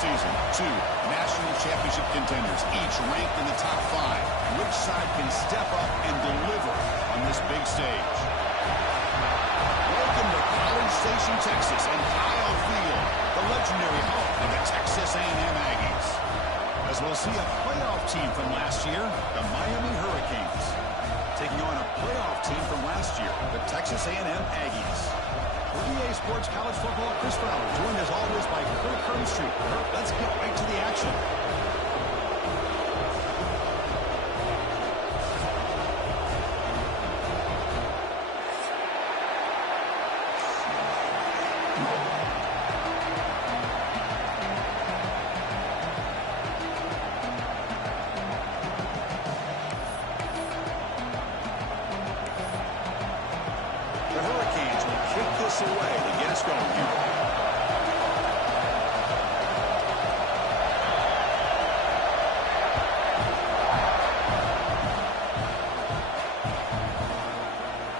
season. Two national championship contenders, each ranked in the top 5. Which side can step up and deliver on this big stage? Welcome to College Station, Texas, and Kyle Field, the legendary home of the Texas A&M Aggies. As we'll see a playoff team from last year, the Miami Hurricanes, taking on a playoff team from last year, the Texas A&M Aggies. For EA Sports College Football, Chris Fowler, joined as always by Kurt Crumbstreet. Let's get right to the action. Away to get us going here.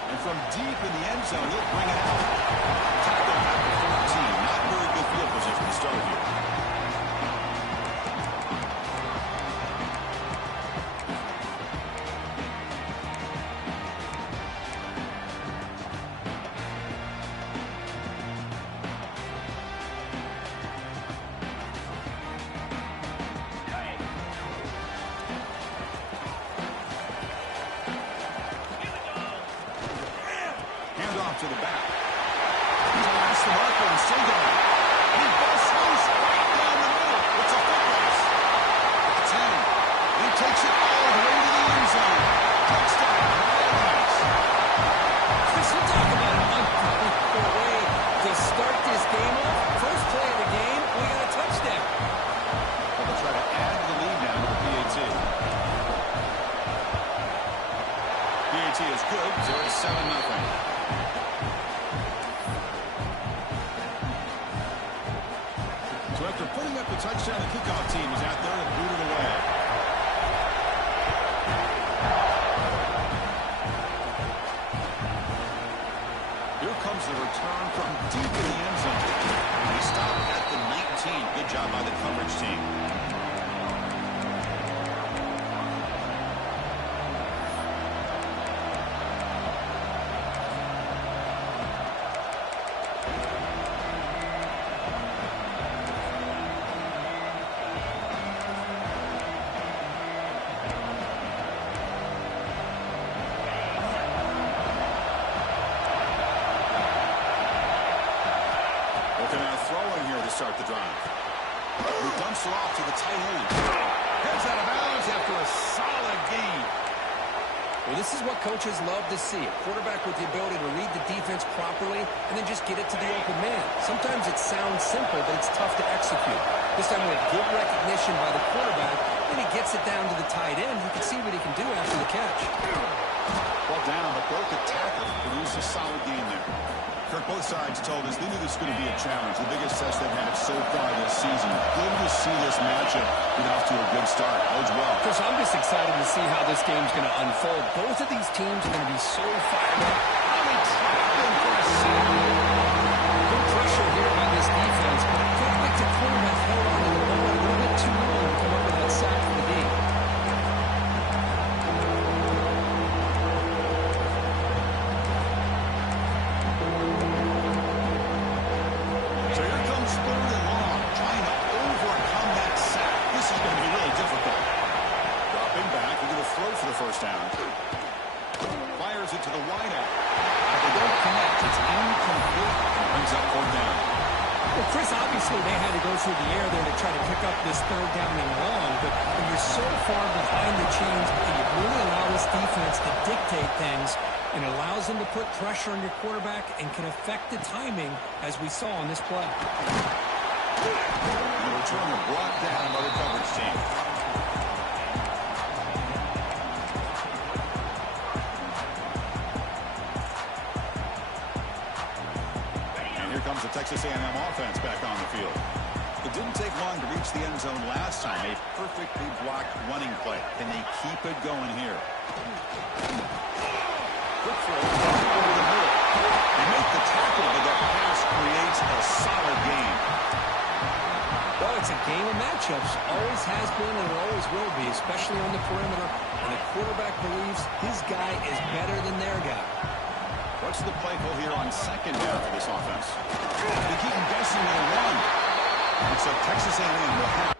And from deep in the end zone, he'll bring it out. Tackle at the 14. Not very good field position to start here. To the back. He's past the marker and still going. And he busts loose right down the middle. It's a foot race. 10. He takes it all the way to the end zone. Touchdown. Chris, you talk about an unbelievable way to start this game off. First play of the game, we got a touchdown. Well, they'll try to add the lead now to the PAT. PAT is good, so it's 7-0. So after putting up the touchdown, the kickoff team is out there to boot it away. Here comes the return from deep in the end zone. He stopped at the 19. Good job by the coverage team. Start the drive. He dumps it off to the tight end. Heads out of bounds after a solid gain. Well, this is what coaches love to see. A quarterback with the ability to read the defense properly and then just get it to the open man. Sometimes it sounds simple, but it's tough to execute. This time with good recognition by the quarterback, and he gets it down to the tight end. You can see what he can do after the catch. Well down, but broke the tackle. Produced a solid gain there. Kirk, both sides told us they knew this was going to be a challenge. The biggest test they've had so far this season. Good to see this matchup get off to a good start. Bodes well. Chris, I'm just excited to see how this game's going to unfold. Both of these teams are going to be so fired up. They trapped him for a sack. Good pressure here by this defense. Felt like the quarterback held on to the ball a little bit too long to come up with that sack for the game. First down. Fires it to the wideout. They don't connect. It's incomplete. Brings up 4th down. Well, Chris, obviously they had to go through the air there to try to pick up this 3rd down and long, but when you're so far behind the chains and you really allow this defense to dictate things, it allows them to put pressure on your quarterback and can affect the timing, as we saw on this play. The returner brought down by the coverage team. Comes the Texas A&M offense back on the field. It didn't take long to reach the end zone last time. A perfectly blocked running play. Can they keep it going here? Quick throw over the middle. They make the tackle, but that pass creates a solid gain. Well, it's a game of matchups. Always has been and it always will be, especially on the perimeter. And the quarterback believes his guy is better than their guy. What's the play call here on second down for this offense? They keep him guessing with a run. Looks like Texas A&M will have.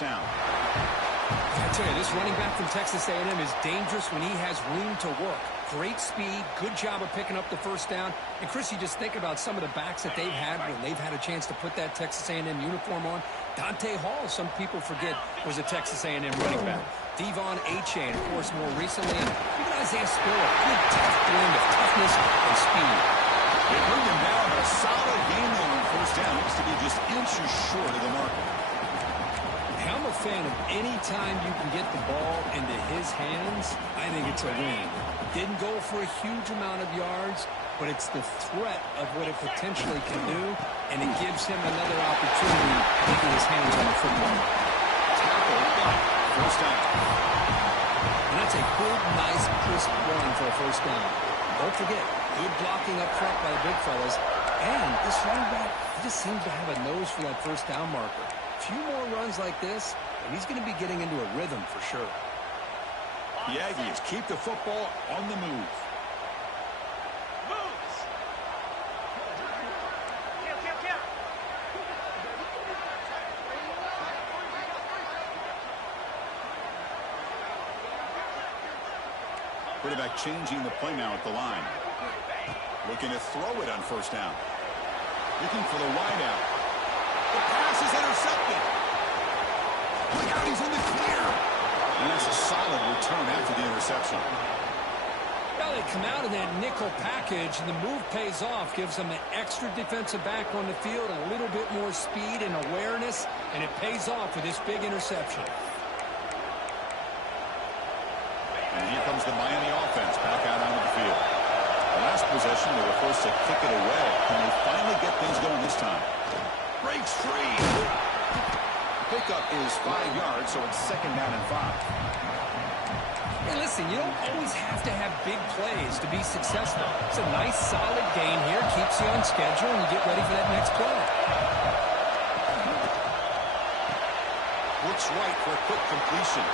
Down. I tell you, this running back from Texas A&M is dangerous when he has room to work. Great speed, good job of picking up the first down. And, Chris, you just think about some of the backs that they've had when they've had a chance to put that Texas A&M uniform on. Dante Hall, some people forget, was a Texas A&M running back. Devon Achane, of course, more recently. And even Isaiah Spiller, good tough blend of toughness and speed. They bring him down. A solid game there on first down. Looks to be just inches short of the marker. I'm a fan of any time you can get the ball into his hands. I think it's a win. Didn't go for a huge amount of yards, but it's the threat of what it potentially can do, and it gives him another opportunity to get his hands on the football. Tackle, first down. And that's a good, nice, crisp run for a first down. Don't forget, good blocking up front by the big fellas, and this running back just seems to have a nose for that first down marker. A few more runs like this, and he's going to be getting into a rhythm for sure. The Aggies keep the football on the move. Quarterback changing the play now at the line. Looking to throw it on first down. Looking for the wide out. The pass is intercepted. Look out, he's in the clear. And that's a solid return after the interception. Well, they come out of that nickel package, and the move pays off. Gives them an extra defensive back on the field, a little bit more speed and awareness, and it pays off with this big interception. And here comes the Miami offense back out onto the field. The last possession, they were forced to kick it away. Can they finally get things going this time? Breaks free. Pickup is 5 yards, so it's second down and 5. Hey, listen, you don't always have to have big plays to be successful. It's a nice, solid gain here. Keeps you on schedule, and you get ready for that next play. Looks right for a quick completion.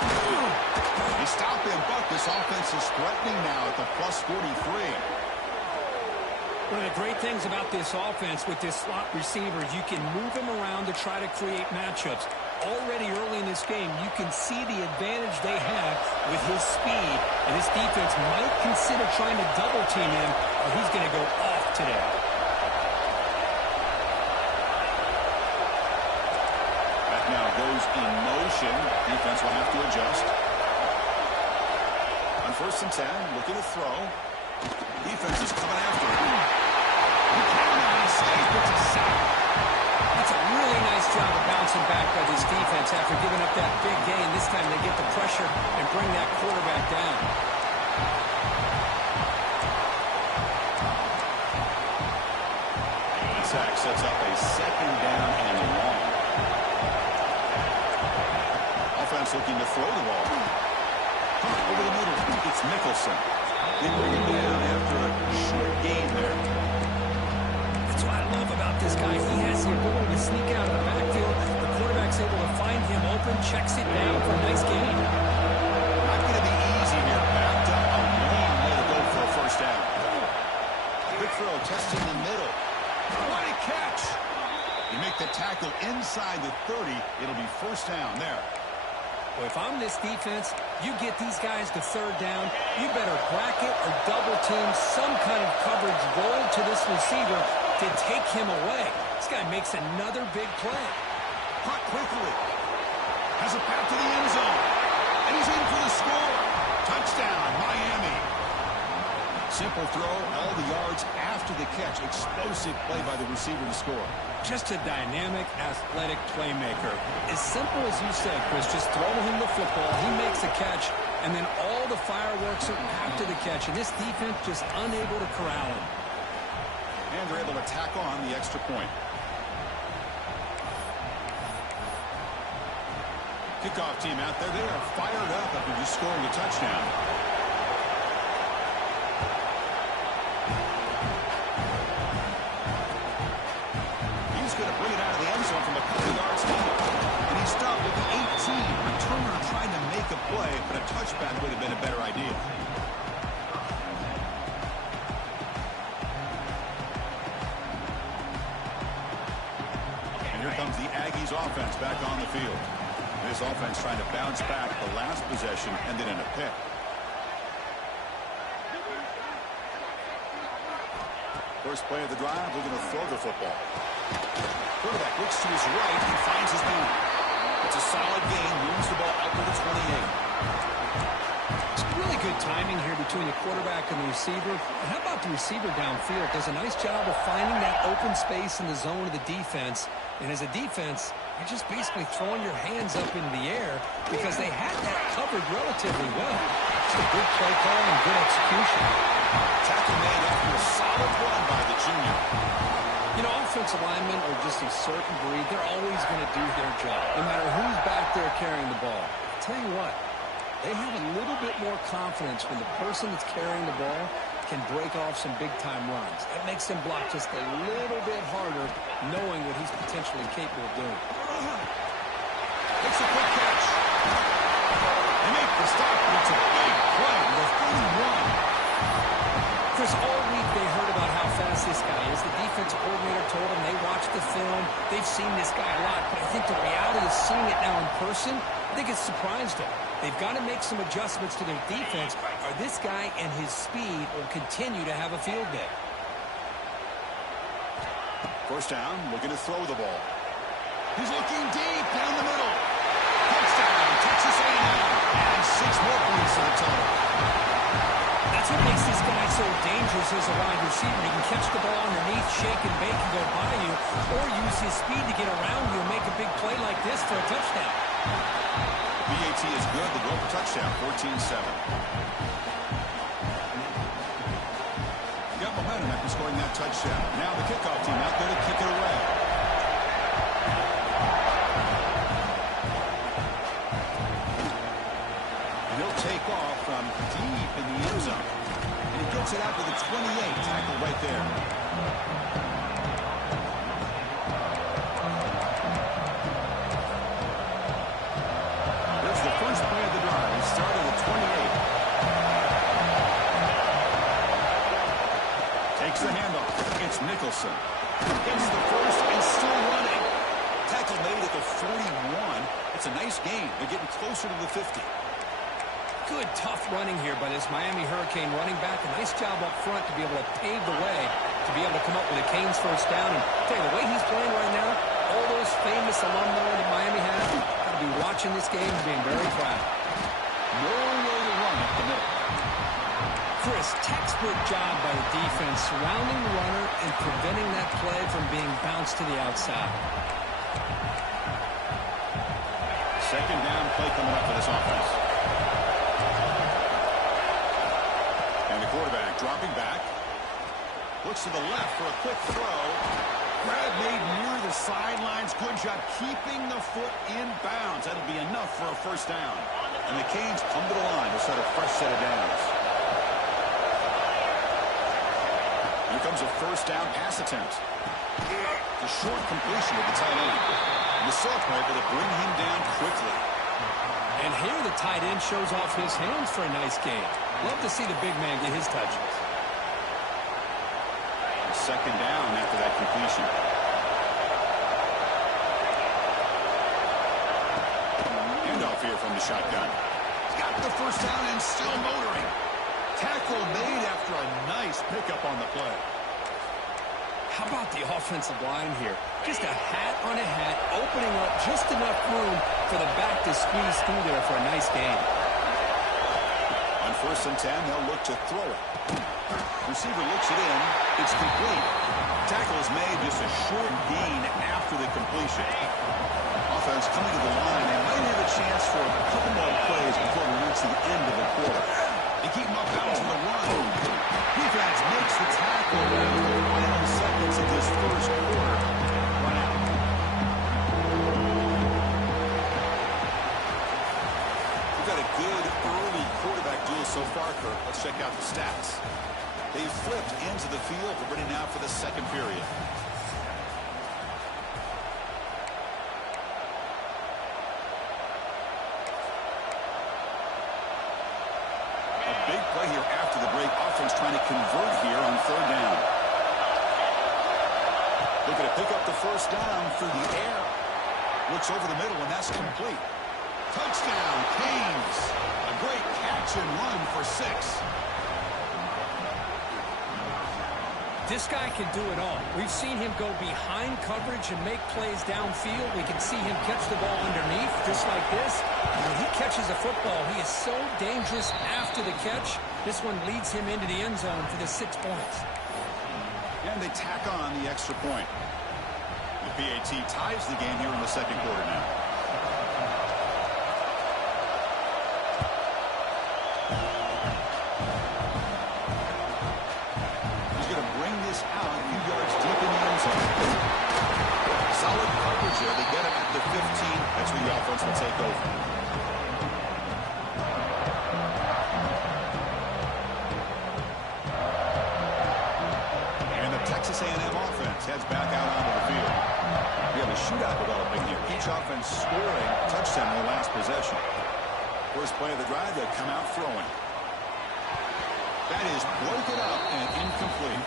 They stop him, but this offense is threatening now at the plus 43. One of the great things about this offense with this slot receiver is you can move him around to try to create matchups. Already early in this game, you can see the advantage they have with his speed, and this defense might consider trying to double-team him, or he's going to go off today. That now goes in motion. Defense will have to adjust. On 1st and 10, looking to throw. Defense is coming after him. That's a really nice job of bouncing back by this defense after giving up that big gain. This time they get the pressure and bring that quarterback down. The sack sets up a second down and long. Offense looking to throw the ball. Over the middle, it's Nicholson. They bring him down after a short gain there. That's what I love about this guy. He has the ability to sneak out of the backfield. The quarterback's able to find him open, checks it down for a nice gain. Not going to be easy here. Backed up a long way to go for a first down. Big throw, testing the middle. What a catch! You make the tackle inside the 30. It'll be first down there. Well, if I'm this defense, you get these guys to third down, you better bracket or double team some kind of coverage roll to this receiver to take him away. This guy makes another big play. Caught quickly. Has a pass to the end zone. And he's in for the score. Touchdown, Miami. Simple throw, all the yards after the catch. Explosive play by the receiver to score. Just a dynamic, athletic playmaker. As simple as you said, Chris, just throw him the football, he makes a catch, And then all the fireworks are after the catch, and this defense just unable to corral him. And they're able to tack on the extra point. Kickoff team out there, they are fired up after just scoring a touchdown. He's going to bring it out of the end zone from a couple yards deep. And he stopped at the 18. Returner trying to make a play, but a touchback would have been a better idea. And here comes the Aggies offense back on the field. This offense trying to bounce back. The last possession ended in a pick. First play of the drive, we're going to throw the football. Quarterback looks to his right and finds his man. It's a solid gain, moves the ball out to the 28. It's really good timing here between the quarterback and the receiver. And how about the receiver downfield? Does a nice job of finding that open space in the zone of the defense. And as a defense, you're just basically throwing your hands up in the air because they had that covered relatively well. It's a good play call and good execution. Tackle made after a solid run by the junior. You know, offensive linemen are just a certain breed. They're always going to do their job, no matter who's back there carrying the ball. I'll tell you what, they have a little bit more confidence when the person that's carrying the ball can break off some big-time runs. That makes them block just a little bit harder, knowing what he's potentially capable of doing. It's a quick catch. They make the stop, but it's a big play. The 31. Chris, all week they heard about how fast this guy is. The defense coordinator told them they watched the film. They've seen this guy a lot, but I think the reality of seeing it now in person, I think it's surprised them. They've got to make some adjustments to their defense, or this guy and his speed will continue to have a field day. First down, looking to throw the ball. He's looking deep down the middle. Touchdown, Texas A&M. Adding 6 more points to the total. That's what makes this guy so dangerous as a wide receiver. He can catch the ball underneath, shake and bake and go by you, or use his speed to get around you and make a big play like this for a touchdown. BAT is good. The goal for touchdown, 14-7. Got momentum after scoring that touchdown. Now the kickoff team out there to kick it away. And he'll take off from deep in the end zone. And he gets it out to the 28. Tackle right there. There's the first play of the drive. He started at 28. Takes the handoff. It's Nicholson. Gets the first and still running. Tackle made at the 41. It's a nice gain. They're getting closer to the 50. Good, tough running here by this Miami Hurricane running back. A nice job up front to be able to pave the way to be able to come up with a Canes first down. And tell you, the way he's playing right now, all those famous alumni that Miami has, got to be watching this game and being very proud. No way to run up the middle. Chris, textbook job by the defense, surrounding the runner and preventing that play from being bounced to the outside. Second down play coming up for this offense. And the quarterback dropping back. Looks to the left for a quick throw. Grab made near the sidelines. Good job keeping the foot in bounds. That'll be enough for a first down. And the Canes come to the line to set a fresh set of downs. Here comes a first down pass attempt. The short completion of the tight end. The sophomore able to bring him down quickly. And here the tight end shows off his hands for a nice game. Love to see the big man get his touches. Second down after that completion. Handoff here from the shotgun. He's got the first down and still motoring. Tackle made after a nice pickup on the play. How about the offensive line here? Just a hat on a hat, opening up just enough room for the back to squeeze through there for a nice gain. On 1st and 10, they'll look to throw it. Receiver looks it in. It's complete. Tackle is is made, just a short gain after the completion. Offense coming to the line. They might have a chance for a couple more plays before we reach the end of the quarter. They keep him up bounds for the run. Defense makes the tackle in the final seconds of this first quarter. Run out. We've got a good early quarterback duel so far, Kirk. Let's check out the stats. They've flipped into the field. We're ready now for the second period. A big play here after the break. Offense trying to convert here on third down. Looking to pick up the first down through the air. Looks over the middle, and that's complete. Touchdown, Canes. A great catch and run for 6. This guy can do it all. We've seen him go behind coverage and make plays downfield. We can see him catch the ball underneath, just like this. When he catches a football, he is so dangerous after the catch. This one leads him into the end zone for the 6 points. And they tack on the extra point. The PAT ties the game here in the second quarter now. Solid coverage there. They get him at the 15. That's where the offense will take over. And the Texas A&M offense heads back out onto the field. We have a shootout developing here. Each offense scoring a touchdown in the last possession. First play of the drive, they come out throwing. That is broken up and incomplete.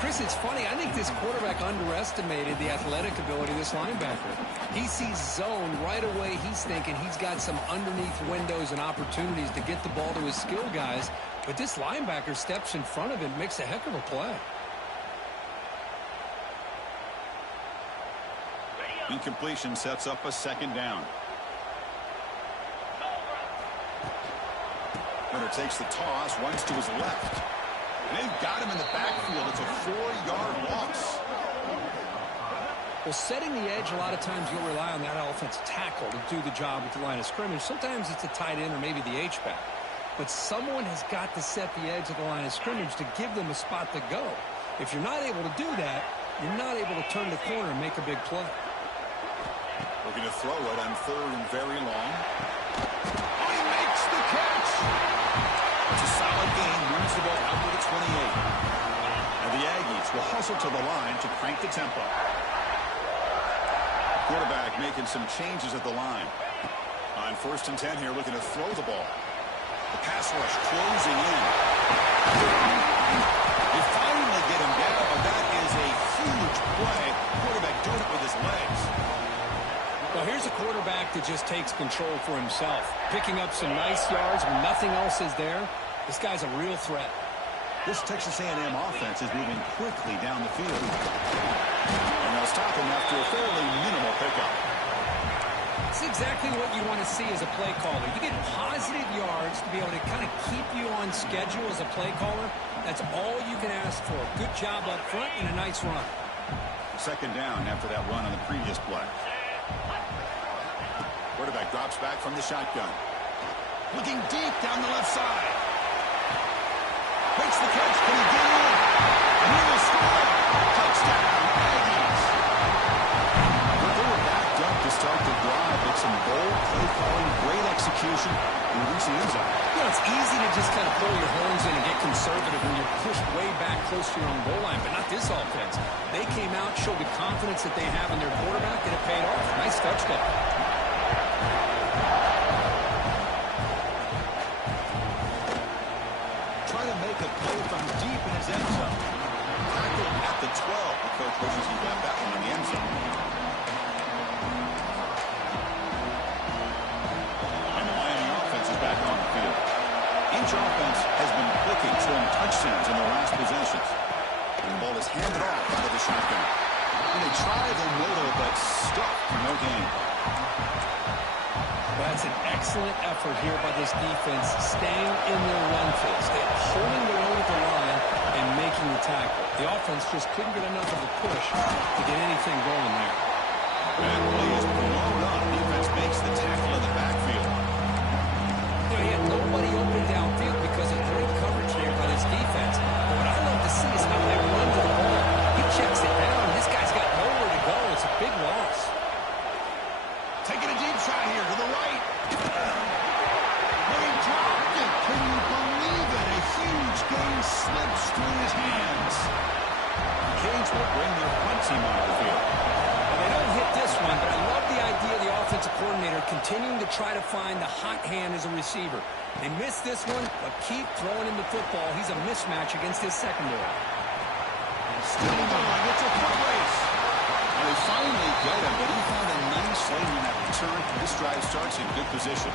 Chris, it's funny. I think this quarterback underestimated the athletic ability of this linebacker. He sees zone right away. He's thinking he's got some underneath windows and opportunities to get the ball to his skill guys. But this linebacker steps in front of him, makes a heck of a play. Incompletion sets up a second down. Winner takes the toss, runs to his left. And they've got him in the backfield. It's a 4-yard loss. Well, setting the edge, a lot of times you'll rely on that offensive tackle to do the job at the line of scrimmage. Sometimes it's a tight end or maybe the H-back. But someone has got to set the edge of the line of scrimmage to give them a spot to go. If you're not able to do that, you're not able to turn the corner and make a big play. Looking to throw it on third and very long. Oh, he makes the catch! It's a solid gain, moves the ball out to the 28. And the Aggies will hustle to the line to crank the tempo. Quarterback making some changes at the line. On 1st and 10 here, looking to throw the ball. The pass rush closing in. They finally get him down, but that is a huge play. Quarterback doing it with his legs. Well, here's a quarterback that just takes control for himself, picking up some nice yards when nothing else is there. This guy's a real threat. This Texas A&M offense is moving quickly down the field. And they'll stop him after a fairly minimal pickup. It's exactly what you want to see as a play caller. You get positive yards to be able to kind of keep you on schedule as a play caller. That's all you can ask for. Good job up front and a nice run. Second down after that run on the previous play. Quarterback drops back from the shotgun. Looking deep down the left side. Makes the catch. Can he get in? And he will score. Touchdown, Aggies. But they were backed up to start the drive. With some bold play calling, great execution, and reach the end zone. You know, it's easy to just kind of pull your horns in and get conservative when you're pushed way back close to your own goal line, but not this offense. They came out, showed the confidence that they have in their quarterback, and it paid off. Nice touchdown. End zone. Tackled at the 12. The coach wishes he got that one in the end zone. And the Miami offense is back on the field. Each offense has been clicking, throwing touchdowns in their last possessions. And the ball is handed off out of the shotgun. And they try the middle, but stuck for no gain. That's an excellent effort here by this defense, staying in their run phase. They're holding their own at the line and making the tackle. The offense just couldn't get enough of a push to get anything going there. That play is blown up. Defense makes the tackle in the backfield. You know, he had nobody open downfield because of great coverage here by this defense. But what I love to see is how they run to the ball. He checks it down. This guy's got nowhere to go. It's a big loss. Taking a deep shot here to the right. They dropped it. Can you believe it? A huge gain slips through his hands. The Canes will bring their punt team onto the field. Well, they don't hit this one, but I love the idea of the offensive coordinator continuing to try to find the hot hand as a receiver. They missed this one, but keep throwing him the football. He's a mismatch against his secondary. Still going. It's a foot race. Well, they finally get him, but he found a nice lane in that return. This drive starts in good position.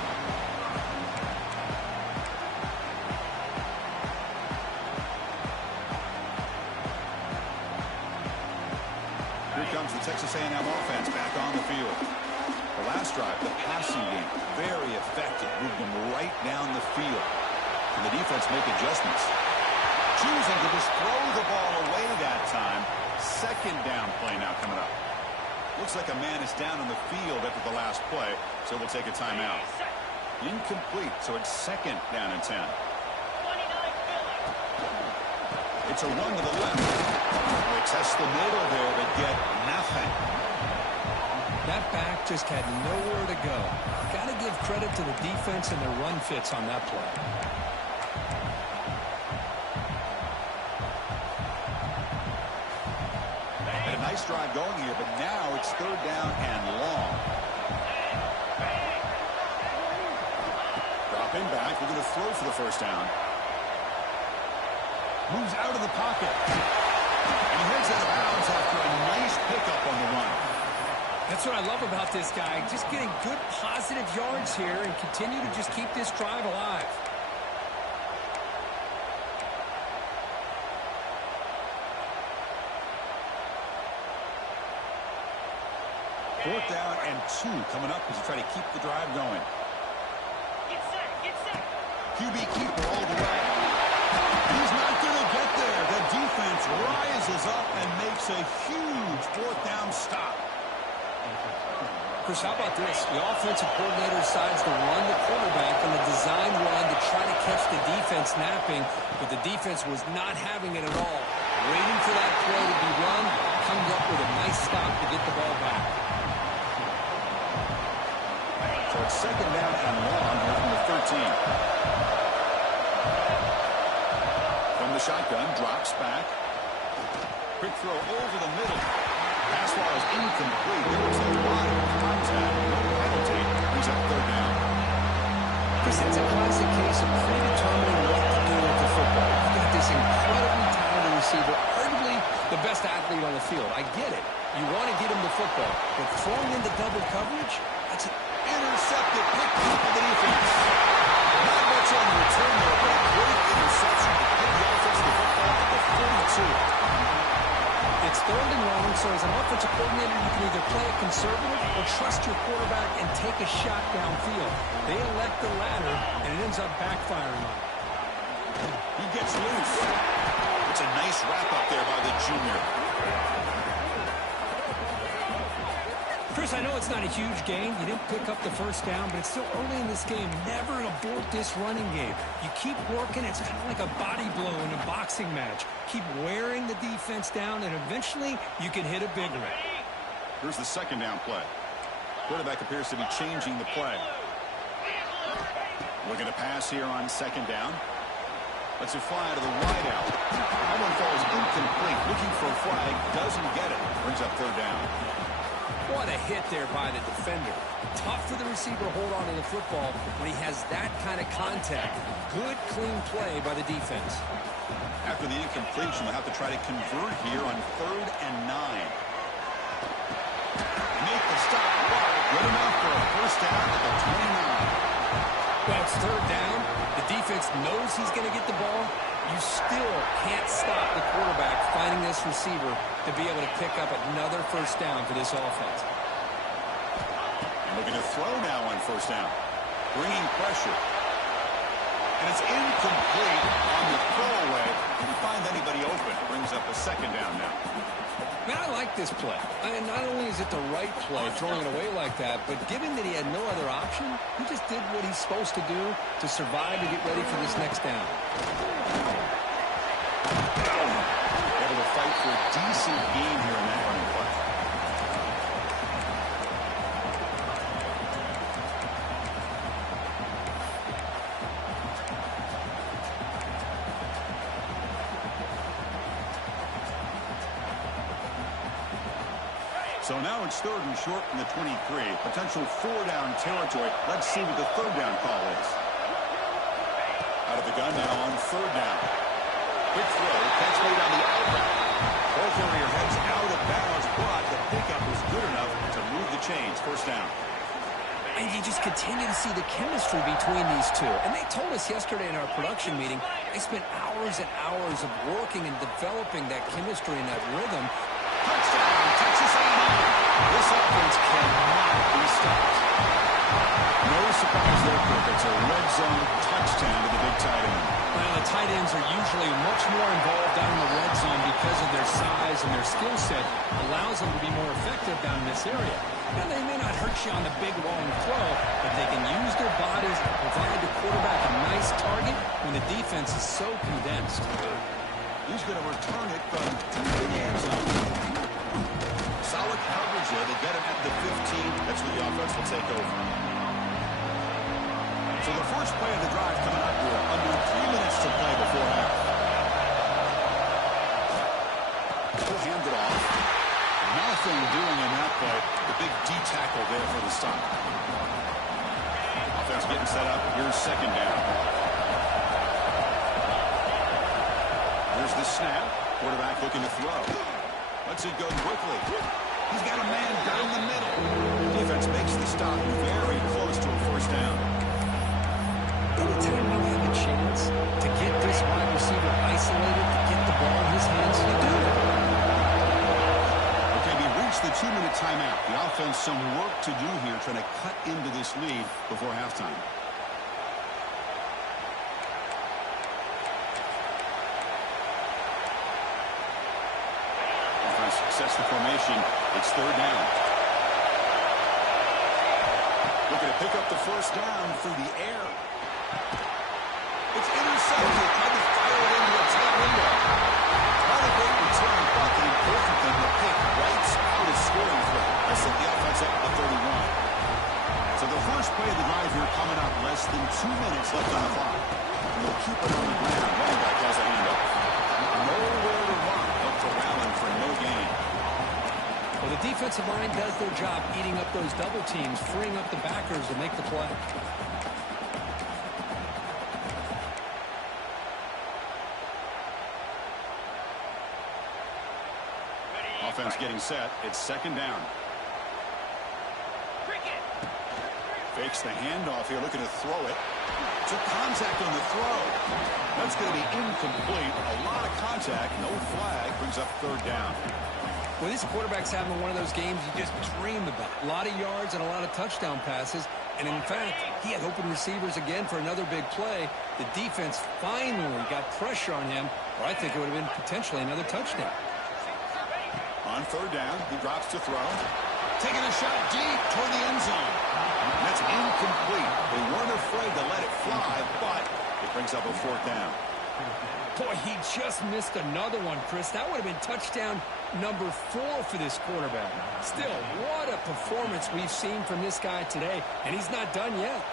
Here comes the Texas A&M offense back on the field. The last drive, the passing game, very effective. Moved them right down the field. Can the defense make adjustments? Choosing to just throw the ball away that time. Second down play now coming up. Looks like a man is down on the field after the last play, so we'll take a timeout. Incomplete, so it's second down and 10. It's a run to the left. They test the middle there, but get nothing. That back just had nowhere to go. Got to give credit to the defense and their run fits on that play. And a nice drive going here, but now it's third down and long. Dropping back. We're going to throw for the first down. Moves out of the pocket. And he heads out of bounds after a nice pickup on the run. That's what I love about this guy. Just getting good positive yards here and continue to just keep this drive alive. Fourth down and 2 coming up as you try to keep the drive going. Get set. QB keeper all the way. He's not going to get there. The defense rises up and makes a huge fourth down stop. Chris, how about this? The offensive coordinator decides to run the quarterback on the design run to try to catch the defense napping, but the defense was not having it at all. Waiting for that play to be run, comes up with a nice stop to get the ball back. So it's second down and long here from the 13. From the shotgun, drops back. Quick throw over the middle. Pass ball is incomplete. There was a lot of contact. No penalty. He's up third down. Chris, it's a classic case of predetermining what to do with the football. You got this incredibly talented receiver, arguably the best athlete on the field. I get it. You want to get him the football, but throwing into double coverage, that's an Intercepted. Picked up the defense. Not much on the return there, but a great interception to get the offense the football at the 42. It's third and long, so as an offensive coordinator, you can either play it conservative or trust your quarterback and take a shot downfield. They elect the latter, and it ends up backfiring on them. He gets loose. It's a nice wrap-up there by the junior. Chris, I know it's not a huge gain. You didn't pick up the first down, but it's still early in this game. Never abort this running game. You keep working. It's kind of like a body blow in a boxing match. Keep wearing the defense down, and eventually you can hit a big one. Here's the second down play. Quarterback appears to be changing the play. Looking to pass here on second down. Lets it fly to the wide out. That one falls incomplete. Looking for a flag. Doesn't get it. Brings up third down. What a hit there by the defender. Tough for the receiver to hold on to the football when he has that kind of contact. Good, clean play by the defense. After the incompletion, they'll have to try to convert here on third and 9. Make the stop. Good enough for a first down at the 29. Well, it's third down. The defense knows he's going to get the ball. You still can't stop the quarterback finding this receiver to be able to pick up another first down for this offense. Looking to throw now on first down. Bringing pressure. And it's incomplete on the throwaway. Didn't find anybody open. Brings up a second down now. Man, I like this play. And not only is it the right play, throwing it away like that, but given that he had no other option, he just did what he's supposed to do to survive to get ready for this next down. Able to fight for a decent gain here in that running play. So now it's 3rd and short from the 23. Potential 4-down territory. Let's see what the 3rd down call is. Out of the gun now on 3rd down. Quick throw. Catch made on the outback. Ball carrier heads out of bounds, but the pickup was good enough to move the chains. First down. And you just continue to see the chemistry between these two. And they told us yesterday in our production meeting, they spent hours and hours of working and developing that chemistry and that rhythm. Touchdown, Texas A&M. This offense cannot be stopped. No surprise there, Kirk. It's a red zone touchdown to the big tight end. Well, the tight ends are usually much more involved down in the red zone because of their size and their skill set allows them to be more effective down in this area. Now, they may not hurt you on the big, long throw, but they can use their bodies to provide the quarterback a nice target when the defense is so condensed. He's going to return it from the end zone. Solid coverage there. They get him at the 15. That's where the offense will take over. So the first play of the drive coming up here. Under 3 minutes to play before half. He'll hand it off. Nothing doing in that play. The big D tackle there for the stop. Offense getting set up. Here's second down. Here's the snap. Quarterback looking to throw. Lets it go quickly. He's got a man down the middle. Defense makes the stop very close to a first down. Anytime you have a chance to get this wide receiver isolated, to get the ball in his hands, you do it. Okay, we reached the 2-minute timeout. The offense some work to do here, trying to cut into this lead before halftime. Sets the formation. It's 3rd down. Looking to pick up the first down through the air. It's intercepted. Trying to fire it into a tight window. Not a great return, but the important thing, the pick rights out a scoring threat. That set the offense up to 31. So the first play of the drive here coming up. Less than 2 minutes left on the clock. And they'll keep it on the ground. Running back has a handoff. Nowhere to run. Up to Allen for no gain. Well, the defensive line does their job eating up those double teams, freeing up the backers to make the play. Offense getting set. It's second down. Fakes the handoff here, looking to throw it. Took contact on the throw. That's going to be incomplete. A lot of contact, no flag. Brings up 3rd down. Well, this quarterback's having one of those games you just dreamed about. A lot of yards and a lot of touchdown passes. And in fact, he had open receivers again for another big play. The defense finally got pressure on him, or I think it would have been potentially another touchdown. On 3rd down, he drops to throw. Taking a shot deep toward the end zone. That's incomplete. They weren't afraid to let it fly, but it brings up a 4th down. Boy, he just missed another one, Chris. That would have been touchdown number 4 for this quarterback. Still, what a performance we've seen from this guy today, and he's not done yet.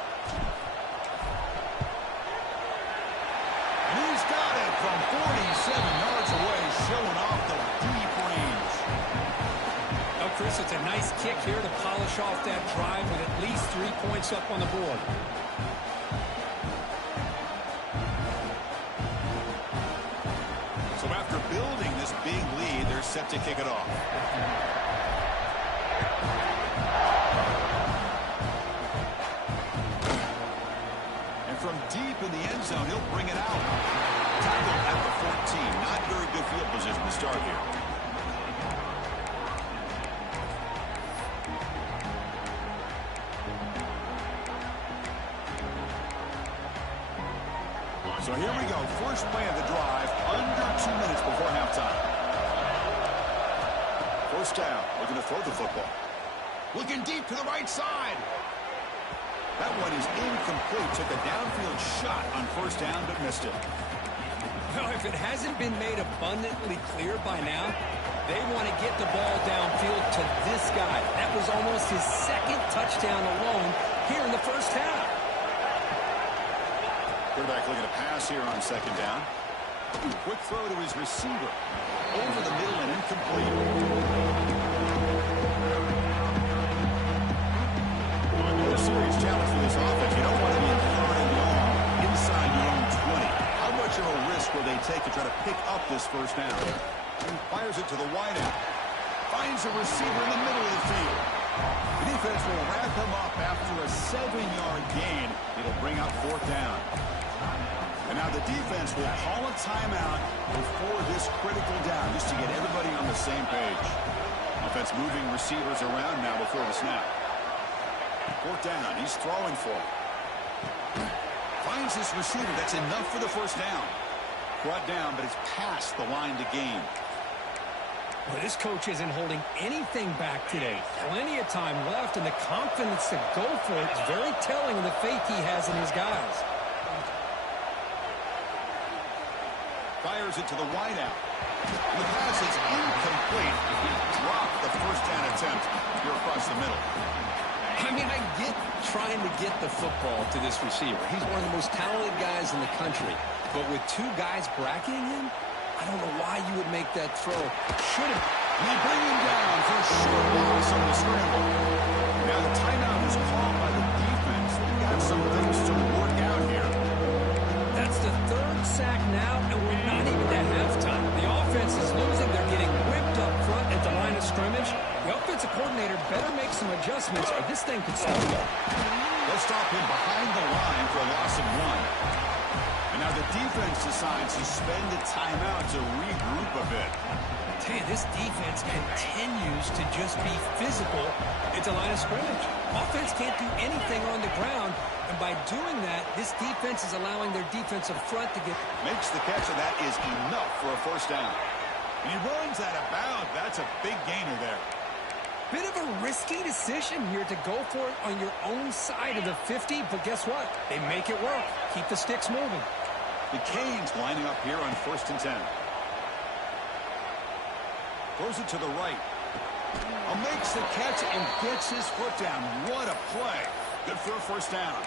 And he's got it from 47 yards away, showing off the deep range. Now, Chris, it's a nice kick here to polish off that drive with at least 3 points up on the board. So after building this big lead, they're set to kick it off. And from deep in the end zone, he'll bring it out. Tackle at the 14. Not very good field position to start here. So here we go. First play of the drive, under 2 minutes before halftime. First down. Looking to throw the football. Looking deep to the right side. That one is incomplete. Took a downfield shot on first down, but missed it. Well, if it hasn't been made abundantly clear by now, they want to get the ball downfield to this guy. That was almost his second touchdown alone here in the first half. Quarterback looking to pass here on second down. Quick throw to his receiver. Over the middle and incomplete. A serious challenge for this offense. You don't want to be in third and long inside your own 20. How much of a risk will they take to try to pick up this first down? Fires it to the wideout. Finds a receiver in the middle of the field. The defense will wrap him up after a 7-yard gain. It'll bring up fourth down. And now the defense will call a timeout before this critical down, just to get everybody on the same page. Offense moving receivers around now before the snap. Fourth down. He's throwing for it. Finds his receiver. That's enough for the first down. Brought down, but it's past the line to gain. Well, this coach isn't holding anything back today. Plenty of time left, and the confidence to go for it is very telling of the faith he has in his guys. Fires it to the wideout. The pass is incomplete. He dropped the first down attempt here across the middle. I mean, I get trying to get the football to this receiver. He's one of the most talented guys in the country. But with two guys bracketing him, I don't know why you would make that throw. Should have. They bring him down for a short loss on the scramble. Now the timeout is called by the defense. They've got some things to work out here. That's the third sack now, and we're not even to halftime. The offense is losing. They're getting whipped up front at the line of scrimmage. The offensive coordinator better make some adjustments, or this thing could stop him. They'll stop him behind the line for a loss of 1. And now the defense decides to spend a timeout to regroup a bit. I tell you, this defense continues to just be physical at the line of scrimmage. Offense can't do anything on the ground, and by doing that, this defense is allowing their defensive front to get... Makes the catch, and that is enough for a first down. And he runs out of bounds. That's a big gainer there. Bit of a risky decision here to go for it on your own side of the 50, but guess what? They make it work. Keep the sticks moving. The Canes lining up here on 1st and 10. Throws it to the right. Makes the catch and gets his foot down. What a play. Good for a first down.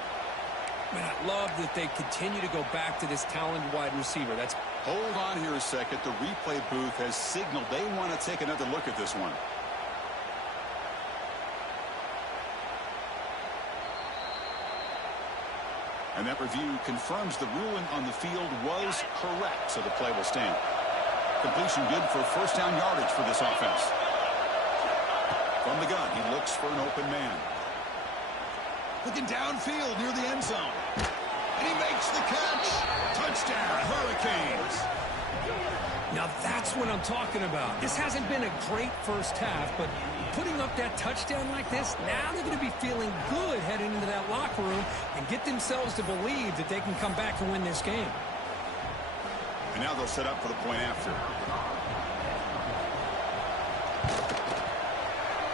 Man, I love that they continue to go back to this talented wide receiver. That's... Hold on here a second. The replay booth has signaled they want to take another look at this one. And that review confirms the ruling on the field was correct, so the play will stand. Completion good for first down yardage for this offense. From the gun, he looks for an open man. Looking downfield near the end zone. And he makes the catch. Touchdown, Hurricanes. Now that's what I'm talking about. This hasn't been a great first half, but putting up that touchdown like this, now they're going to be feeling good heading into that locker room and get themselves to believe that they can come back and win this game. And now they'll set up for the point after.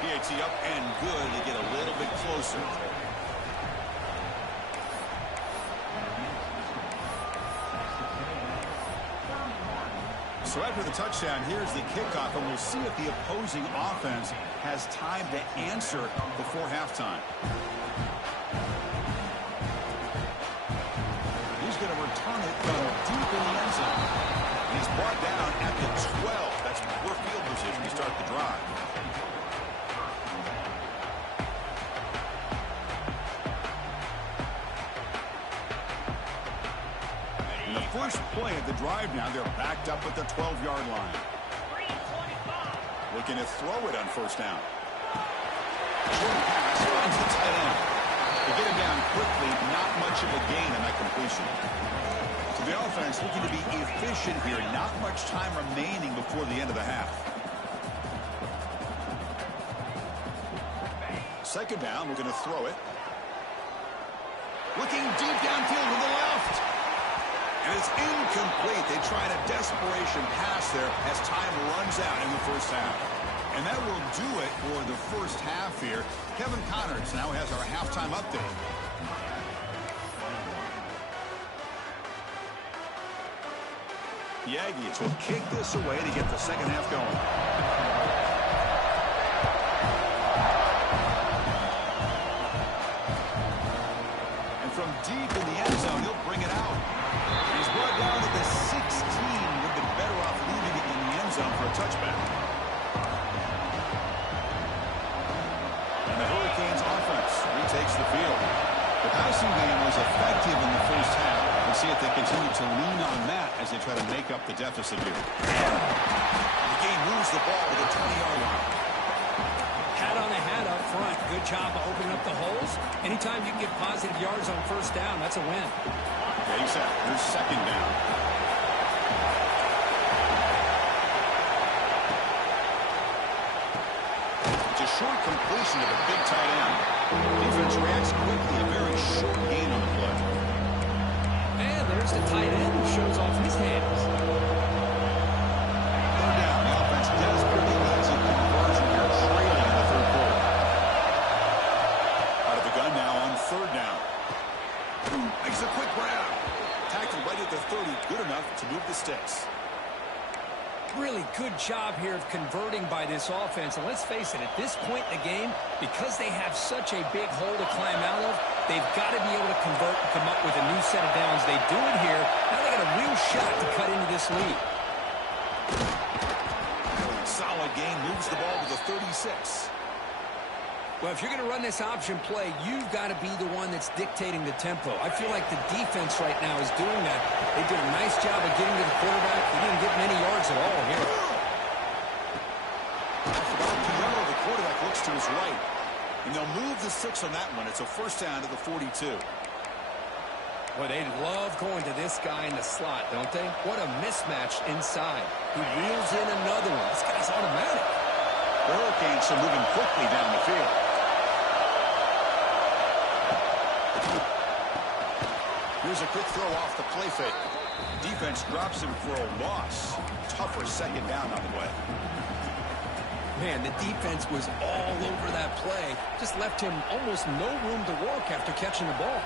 PAT up and good to get a little bit closer. So after the touchdown, here's the kickoff, and we'll see if the opposing offense has time to answer before halftime. He's going to return it from deep in the end zone. He's brought down at the 12. That's poor field position to start the drive. In the first play of the drive now, they're backed up at the 12-yard line. Looking to throw it on first down. Short pass finds the tight end. To get him down quickly, not much of a gain on that completion. So the offense looking to be efficient here. Not much time remaining before the end of the half. Second down, we're going to throw it. Looking deep downfield to the left. And it's incomplete. They tried a desperation pass there as time runs out in the first half. And that will do it for the first half here. Kevin Connors now has our halftime update. The Aggies will kick this away to get the second half going. And from deep in the end zone, he'll bring it out. He's brought down to the 16. Would have been better off leaving it in the end zone for a touchback. And the Hurricanes offense retakes the field. The passing game was effective in the first half. We'll see if they continue to lean on that as they try to make up the deficit here. The game moves the ball to the 20-yard line. Hat on a hat up front. Good job of opening up the holes. Anytime you can get positive yards on first down, that's a win. Okay, set. Here's second down. It's a short completion to the big tight end. Defense reacts quickly. A very short gain on the play. And there's the tight end who shows off his hands. Third down. The offense desperately needs a conversion here, trailing in the third quarter. Out of the gun now on third down. Makes a quick grab. Tackled right at the 30. Good enough to move the sticks. Really good job here of converting by this offense. And let's face it, at this point in the game, because they have such a big hole to climb out of, they've got to be able to convert and come up with a new set of downs. They do it here. Now they got a real shot to cut into this lead. Solid gain, moves the ball to the 36. Well, if you're going to run this option play, you've got to be the one that's dictating the tempo. I feel like the defense right now is doing that. They did a nice job of getting to the quarterback. He didn't get many yards at all here. After about Piano, the quarterback looks to his right. And they'll move the 6 on that one. It's a first down to the 42. Well, they love going to this guy in the slot, don't they? What a mismatch inside. He reels in another one. This guy's automatic. The Hurricanes are moving quickly down the field. Here's a quick throw off the play fake. Defense drops him for a loss. Tougher second down on the way. Man, the defense was all over that play. Just left him almost no room to work after catching the ball.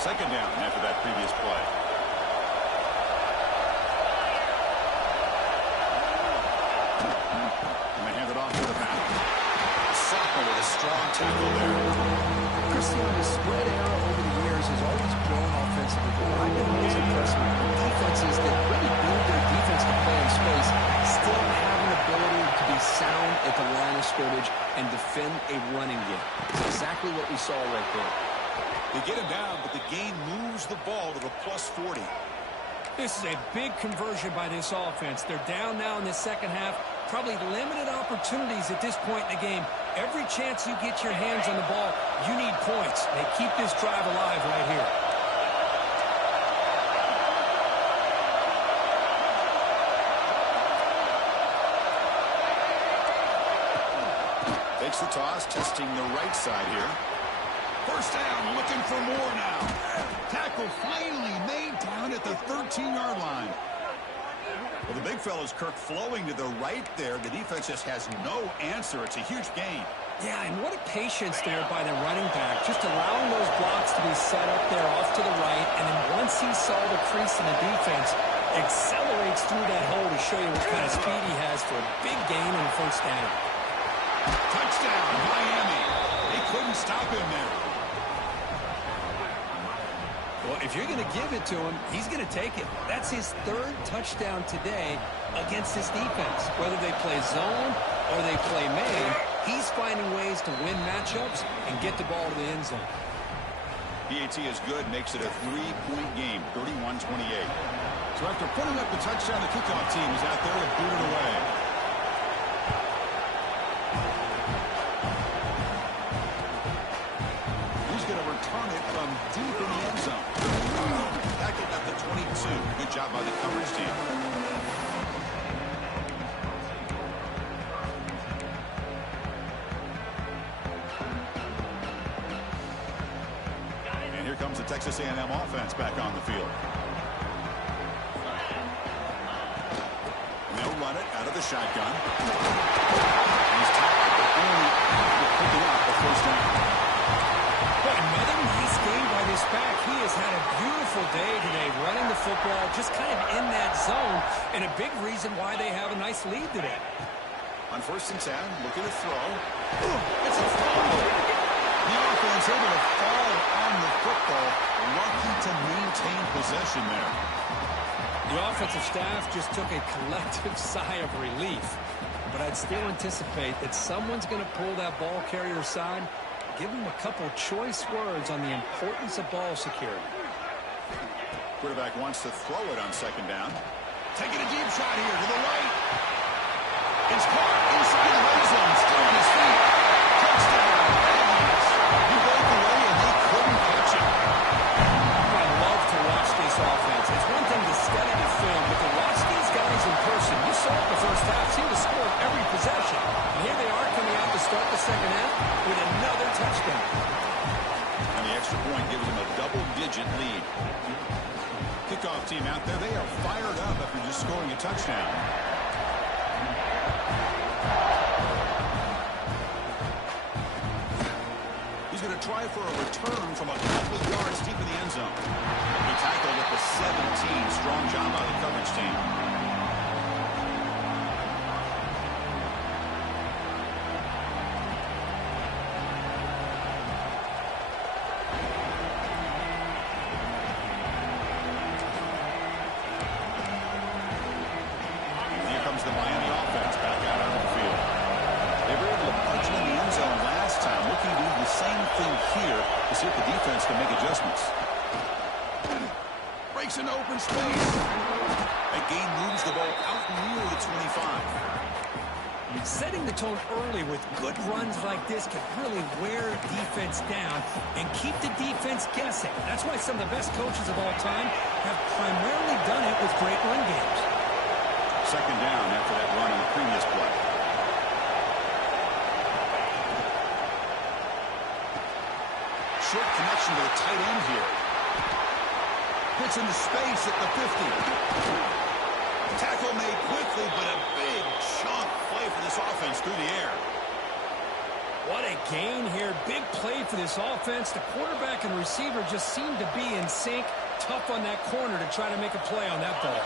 Second down after that previous play. And they hand it off to the back. Sophomore with a strong tackle there. Christian, the spread era over the years has always grown offensively. But I've been always impressed with the defenses that really build their defense to play in space, still have an ability to be sound at the line of scrimmage and defend a running game. It's exactly what we saw right there. They get him down, but the gain moves the ball to the plus 40. This is a big conversion by this offense. They're down now in the second half. Probably limited opportunities at this point in the game. Every chance you get your hands on the ball, you need points. They keep this drive alive right here. Takes the toss, testing the right side here. First down, looking for more now. Tackle finally made down at the 13-yard line. Well, the big fella's Kirk flowing to the right there. The defense just has no answer. It's a huge gain. Yeah, and what a patience there by the running back. Just allowing those blocks to be set up there off to the right. And then once he saw the crease in the defense, accelerates through that hole to show you what kind of speed he has for a big gain on the first down. Touchdown, Miami. They couldn't stop him there. Well, if you're going to give it to him, he's going to take it. That's his third touchdown today against this defense. Whether they play zone or they play man, he's finding ways to win matchups and get the ball to the end zone. PAT is good, makes it a 3-point game, 31-28. So after putting up the touchdown, the kickoff team is out there to boot it away. He's going to return it from deep in the end zone. Tackled at the 22. Texas A&M offense back on the field. And they'll run it out of the shotgun. He's tackled, but only picking up the first down. But another nice game by this back. He has had a beautiful day today running the football, just kind of in that zone, and a big reason why they have a nice lead today. On 1st and 10, looking to throw. It's a fumble. The offense able to fall on the football. Lucky to maintain possession there. The offensive staff just took a collective sigh of relief. But I'd still anticipate that someone's going to pull that ball carrier aside, give him a couple choice words on the importance of ball security. Quarterback wants to throw it on 2nd down. Taking a deep shot here to the right. It's caught inside the red zone. Still on his feet. Touchdown. He broke away and they couldn't catch him. I love to watch this offense. It's one thing to study the film, but to watch these guys in person, you saw it the first half, seem to score every possession. And here they are coming out to start the second half with another touchdown. And the extra point gives them a double-digit lead. Kickoff team out there, they are fired up after just scoring a touchdown. He's going to try for a return from a couple of yards deep in the end zone. He tackled at the 17. Strong job by the coverage team. Here comes the Miami offense back out onto the field. They were able to punch it in the end zone last time. Looking to do the same thing here to see if the defense can make adjustments. Breaks into open space. That gain moves the ball out near the 25. Setting the tone early with good runs like this can really wear defense down and keep the defense guessing. That's why some of the best coaches of all time have primarily done it with great run games. 2nd down after that run on the previous play. Short connection to the tight end here. Gets into space at the 50. Tackle made quickly, but a big chunk play for this offense through the air. What a gain here. Big play for this offense. The quarterback and receiver just seem to be in sync. Tough on that corner to try to make a play on that ball.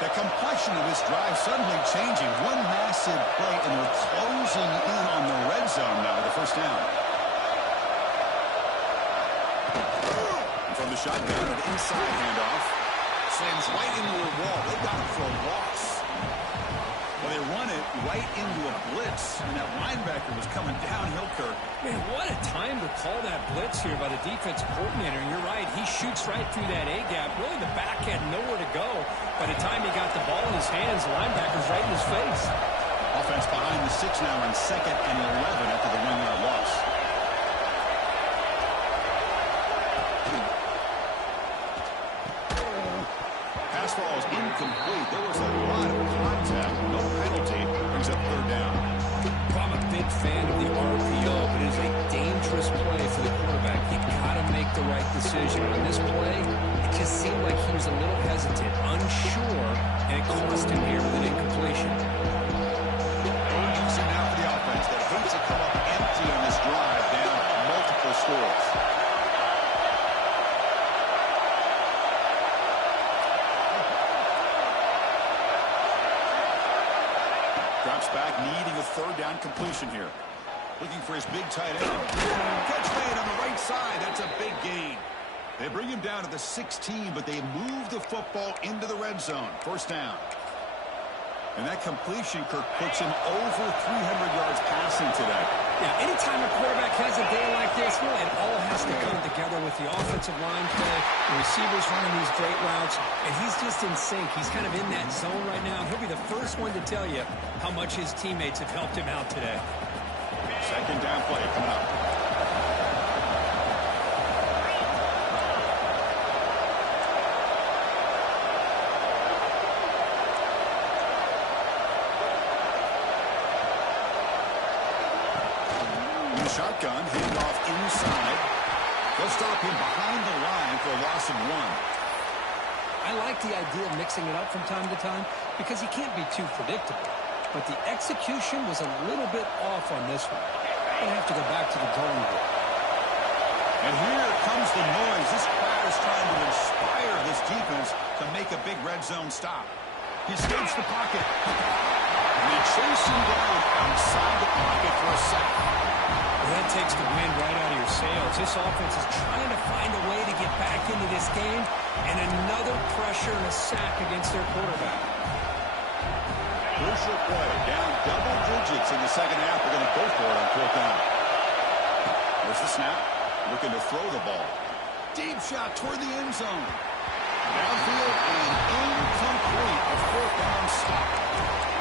The complexion of this drive suddenly changing. One massive play, and they're closing in on the red zone now with the first down. And from the shotgun, an inside handoff. Slams right into a wall. They got him for a loss. Well, they run it right into a blitz, and that linebacker was coming downhill, Kirk. Man, what a time to call that blitz here by the defensive coordinator. And you're right, he shoots right through that A-gap. Really, the back had nowhere to go. By the time he got the ball in his hands, the linebacker's right in his face. Offense behind the 6 now on 2nd and 11 after the 1-yard loss. Pass ball is incomplete. There was a lot of contact. No penalty. Brings up 3rd down. I'm a big fan of the RPO, but it is a dangerous play for the quarterback. You got to make the right decision. On this play, it just seemed like he was a little hesitant, unsure, and it cost him here with an incompletion. Urgency now for the offense that hates to come up empty on this drive, down multiple scores. Drops back, needing a 3rd down completion here. Looking for his big tight end. Catch made on the right side. That's a big gain. They bring him down to the 16, but they move the football into the red zone. 1st down. And that completion, Kirk, puts him over 300 yards passing today. Yeah, anytime a quarterback has a day like this, really, it all has to come together with the offensive line play, the receivers running these great routes, and he's just in sync. He's kind of in that zone right now. He'll be the first one to tell you how much his teammates have helped him out today. 2nd down play coming up. Shotgun, handoff inside. They'll stop him behind the line for a loss of 1. I like the idea of mixing it up from time to time because he can't be too predictable. But the execution was a little bit off on this one. Going to have to go back to the drawing board. And here comes the noise. This crowd is trying to inspire this defense to make a big red zone stop. He escapes the pocket. And they chase him down outside the pocket for a sack. Well, that takes the wind right out of your sails. This offense is trying to find a way to get back into this game, and another pressure and a sack against their quarterback. Crucial play, down double digits in the second half. They're going to go for it on 4th down. There's the snap, looking to throw the ball. Deep shot toward the end zone. Downfield and incomplete. A 4th down stop.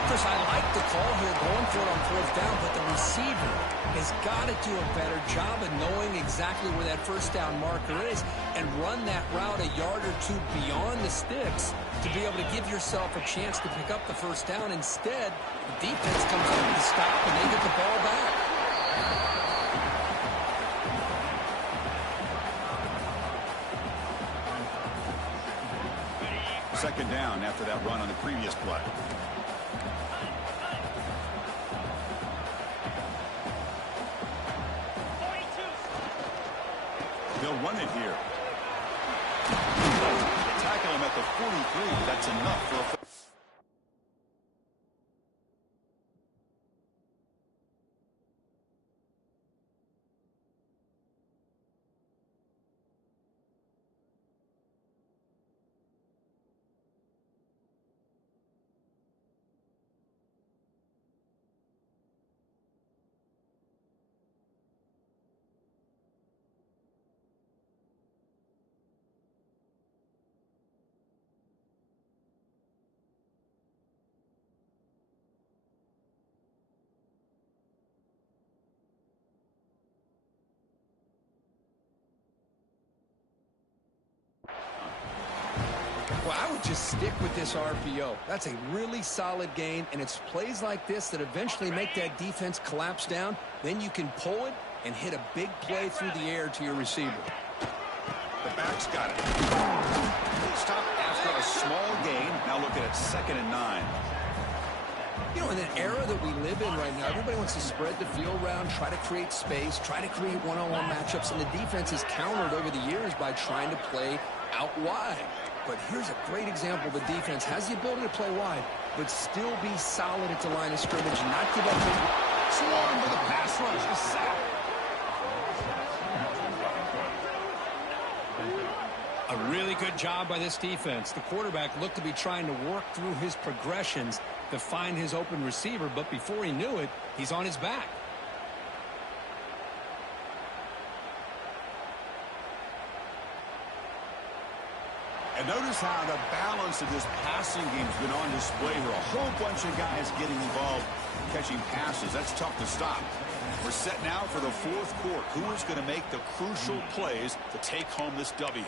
Chris, I like the call here going for it on 4th down, but the receiver has got to do a better job of knowing exactly where that 1st down marker is and run that route a yard or 2 beyond the sticks to be able to give yourself a chance to pick up the 1st down. Instead, the defense comes up with a stop and they get the ball back. Second down after that run on the previous play. They'll run it here. They tackle him at the 43. That's enough for a... Well, I would just stick with this RPO. That's a really solid gain, and it's plays like this that eventually make that defense collapse down. Then you can pull it and hit a big play through the air to your receiver. The back's got it. Stop after a small gain. Now looking at 2nd and 9. You know, in an era that we live in right now, everybody wants to spread the field around, try to create space, try to create one-on-one matchups, and the defense is countered over the years by trying to play out wide. But here's a great example. The defense has the ability to play wide, but still be solid at the line of scrimmage, not give up. Swarm with a pass rush. A sack. A really good job by this defense. The quarterback looked to be trying to work through his progressions to find his open receiver, but before he knew it, he's on his back. And notice how the balance of this passing game has been on display here. A whole bunch of guys getting involved catching passes. That's tough to stop. We're set now for the 4th quarter. Who is going to make the crucial plays to take home this W?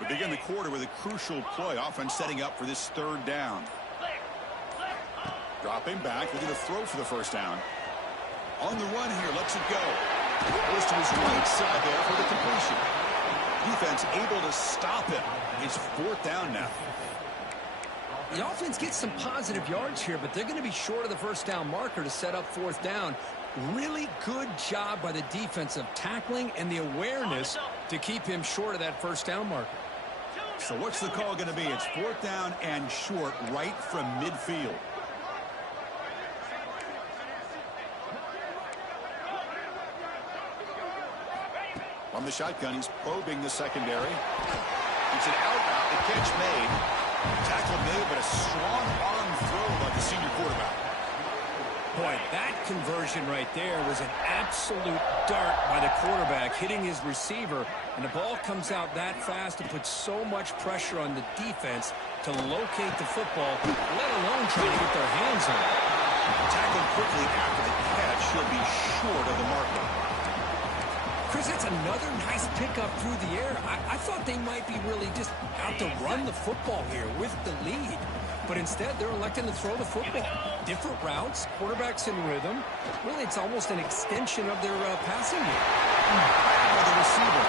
We begin the quarter with a crucial play. Offense setting up for this 3rd down. Dropping back. They're going to throw for the 1st down. On the run here. Lets it go. Goes to his right side there for the completion. Defense able to stop him. It's 4th down now. The offense gets some positive yards here, but they're going to be short of the 1st down marker to set up 4th down. Really good job by the defense of tackling and the awareness to keep him short of that 1st down marker. So what's the call going to be? It's 4th down and short right from midfield. On the shotgun, he's probing the secondary. It's an out route. The catch made. Tackle made, but a strong arm throw by the senior quarterback. Boy, that conversion right there was an absolute dart by the quarterback, hitting his receiver, and the ball comes out that fast and puts so much pressure on the defense to locate the football, let alone trying to get their hands on it. Tackled quickly after the catch. He'll be short of the marker. Chris, that's another nice pickup through the air. I thought they might be really just out to run the football here with the lead. But instead, they're electing to throw the football. Different routes, quarterbacks in rhythm. Really, it's almost an extension of their passing game. The receiver.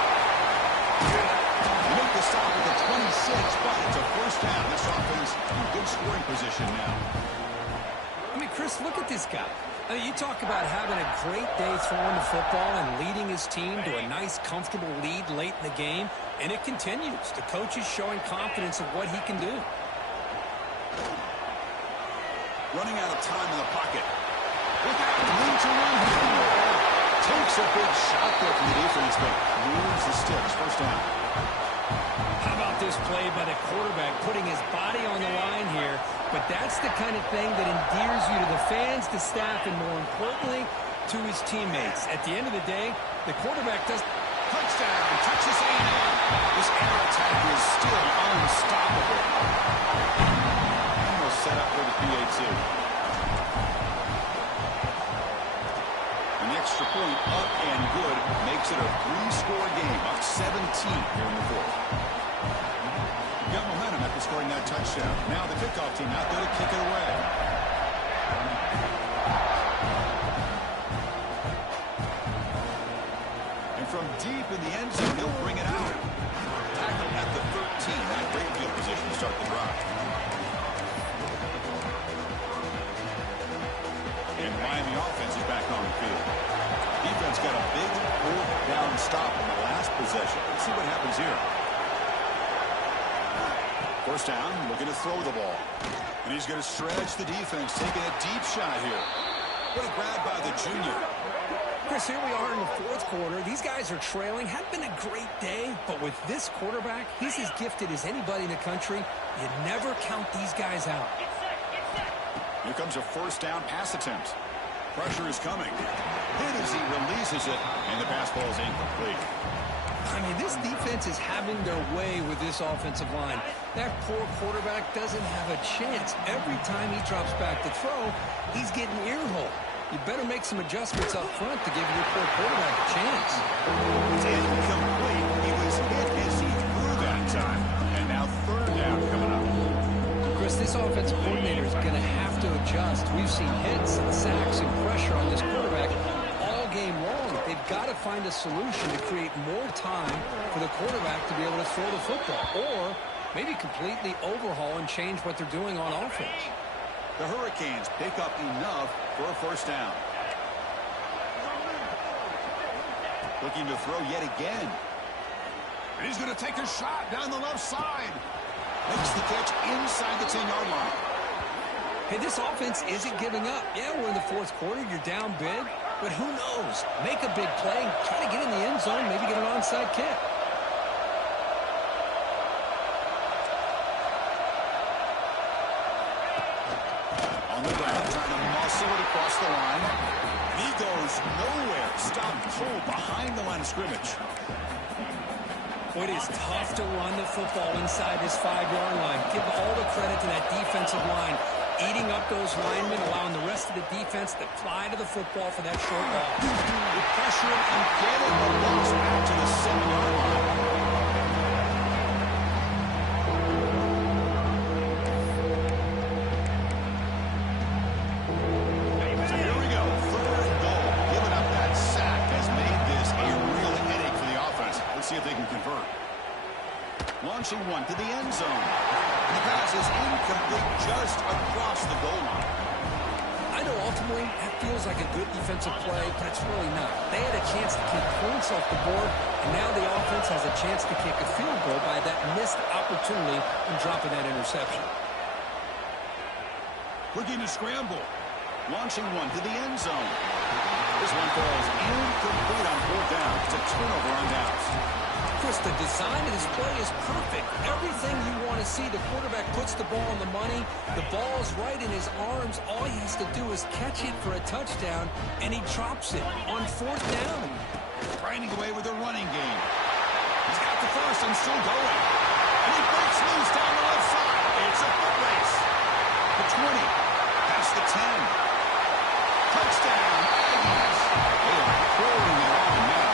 Make the stop at the 26, but it's a first down. This offense in good scoring position now. I mean, Chris, look at this guy. I mean, you talk about having a great day throwing the football and leading his team to a nice, comfortable lead late in the game, and it continues. The coach is showing confidence of what he can do. Running out of time in the pocket. Without room to run here. Takes a big shot there from the defense, but moves the sticks. First down. How about this play by the quarterback, putting his body on the line here? But that's the kind of thing that endears you to the fans, the staff, and more importantly, to his teammates. At the end of the day, the quarterback does... Touchdown, Texas A&M. This air attack is still unstoppable. Almost set up for the PAT. An extra point up and good makes it a 3-score game, up 17 here in the fourth. Got momentum after scoring that touchdown. Now the kickoff team out there to kick it away. And from deep in the end zone, he'll bring it out. Tackle at the 13. That great field position to start the drive. And the Miami offense is back on the field. Defense got a big fourth down stop in the last possession. Let's see what happens here. First down, looking to throw the ball. And he's going to stretch the defense, taking a deep shot here. What a grab by the junior. Chris, here we are in the fourth quarter. These guys are trailing. Hadn't been a great day, but with this quarterback, he's as gifted as anybody in the country. You never count these guys out. Here comes a first down pass attempt. Pressure is coming. Hit as he releases it, and the pass ball is incomplete. I mean, this defense is having their way with this offensive line. That poor quarterback doesn't have a chance. Every time he drops back to throw, he's getting ear-hole. You better make some adjustments up front to give your poor quarterback a chance. It's incomplete. He was hit as he threw that time. And now third down coming up. Chris, this offensive coordinator is going to have to adjust. We've seen hits and sacks and pressure on this quarterback all game long. They've got to find a solution to create more time for the quarterback to be able to throw the football, or maybe completely overhaul and change what they're doing on offense. The Hurricanes pick up enough for a first down. Looking to throw yet again. And he's going to take a shot down the left side. Makes the catch inside the 10-yard line. Hey, this offense isn't giving up. Yeah, we're in the fourth quarter. You're down big. But who knows? Make a big play. Try to get in the end zone. Maybe get an onside kick. On the ground, trying to muscle it across the line. And he goes nowhere. Stopped cold behind the line of scrimmage. Boy, it is tough to run the football inside this 5-yard line. Give all the credit to that defensive line. Eating up those linemen, allowing the rest of the defense to fly to the football for that short ball. With pressure and getting the loss back to the 7-yard line. So here we go. Third and goal. Giving up that sack has made this a real headache for the offense. Let's see if they can convert. Launching one to the end zone. And the pass is incomplete just across the goal line. I know ultimately that feels like a good defensive play, but it's really not. They had a chance to kick points off the board, and now the offense has a chance to kick a field goal by that missed opportunity and dropping that interception. Looking to scramble. Launching one to the end zone. This one falls incomplete on fourth down. It's a turnover on downs. Chris, the design of this play is perfect. Everything you want to see. The quarterback puts the ball on the money. The ball's right in his arms. All he has to do is catch it for a touchdown, and he drops it on fourth down. Grinding away with a running game. He's got the first and still going. And he breaks loose down the left side. It's a foot race. The 20. Past the 10. Touchdown. Aggies. They are pouring it on now.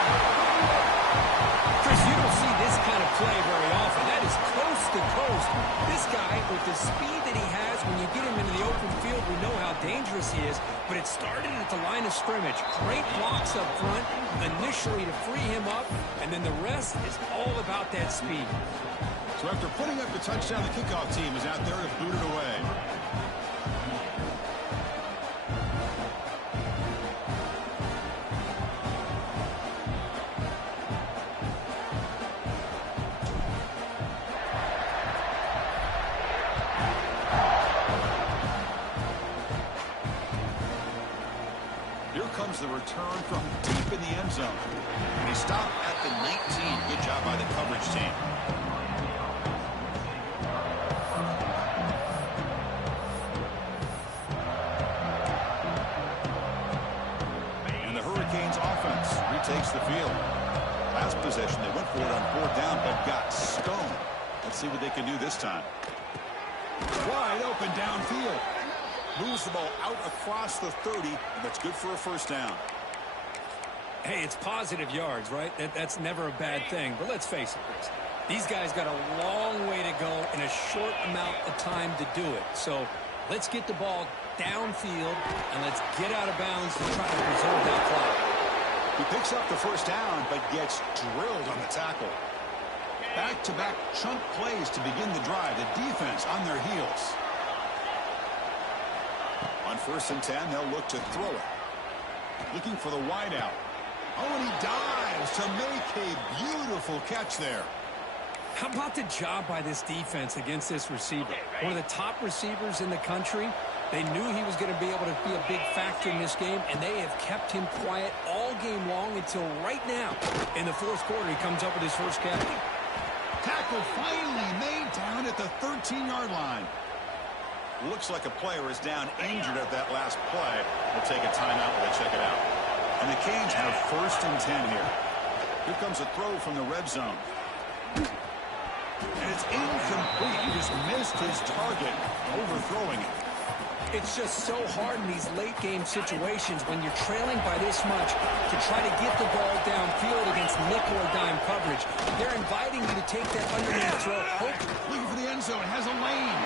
but it started at the line of scrimmage. Great blocks up front, initially to free him up, and then the rest is all about that speed. So after putting up the touchdown, the kickoff team is out there to boot it away. The return from deep in the end zone. And he stopped at the 19. Good job by the coverage team. And the Hurricanes offense retakes the field. Last possession, they went for it on 4th down, but got stoned. Let's see what they can do this time. Wide open downfield. Moves the ball out across the 30, and that's good for a first down. Hey, it's positive yards, right? That's never a bad thing. But let's face it, Chris. These guys got a long way to go in a short amount of time to do it. So let's get the ball downfield, and let's get out of bounds to try to preserve that clock. He picks up the first down, but gets drilled on the tackle. Back-to-back chunk plays to begin the drive. The defense on their heels. On 1st and 10, they'll look to throw it. Looking for the wideout. Oh, and he dives to make a beautiful catch there. How about the job by this defense against this receiver? One of the top receivers in the country. They knew he was going to be able to be a big factor in this game, and they have kept him quiet all game long until right now. In the 4th quarter, he comes up with his first catch. Tackle finally made down at the 13-yard line. Looks like a player is down injured at that last play. We'll take a timeout while they check it out. And the Canes have 1st and 10 here. Here comes a throw from the red zone. And it's incomplete. He just missed his target, overthrowing it. It's just so hard in these late-game situations when you're trailing by this much to try to get the ball downfield against nickel or dime coverage. They're inviting you to take that underneath throw. Looking for the end zone. Has a lane.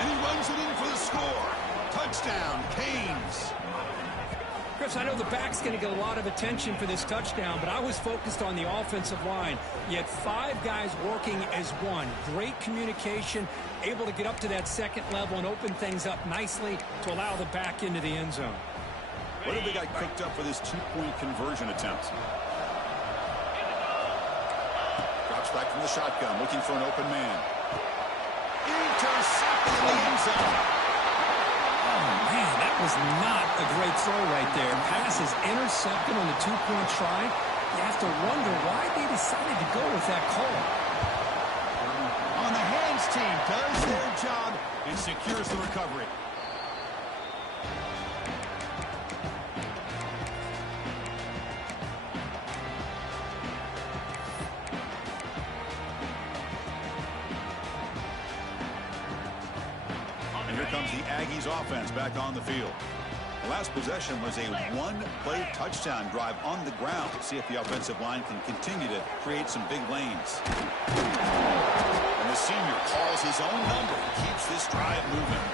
And he runs it in for the score. Touchdown, Canes. Chris, I know the back's going to get a lot of attention for this touchdown, but I was focused on the offensive line. You had 5 guys working as one. Great communication, able to get up to that second level and open things up nicely to allow the back into the end zone. What did they got picked up for this 2-point conversion attempt? Drops back from the shotgun, looking for an open man. Intercepted in the end zone. Oh, man, that was not a great throw right there. Pass is intercepted on the 2-point try. You have to wonder why they decided to go with that call. On the hands team does their job and secures the recovery. Aggies offense back on the field. The last possession was a 1-play touchdown drive on the ground. See if the offensive line can continue to create some big lanes. And the senior calls his own number and keeps this drive moving.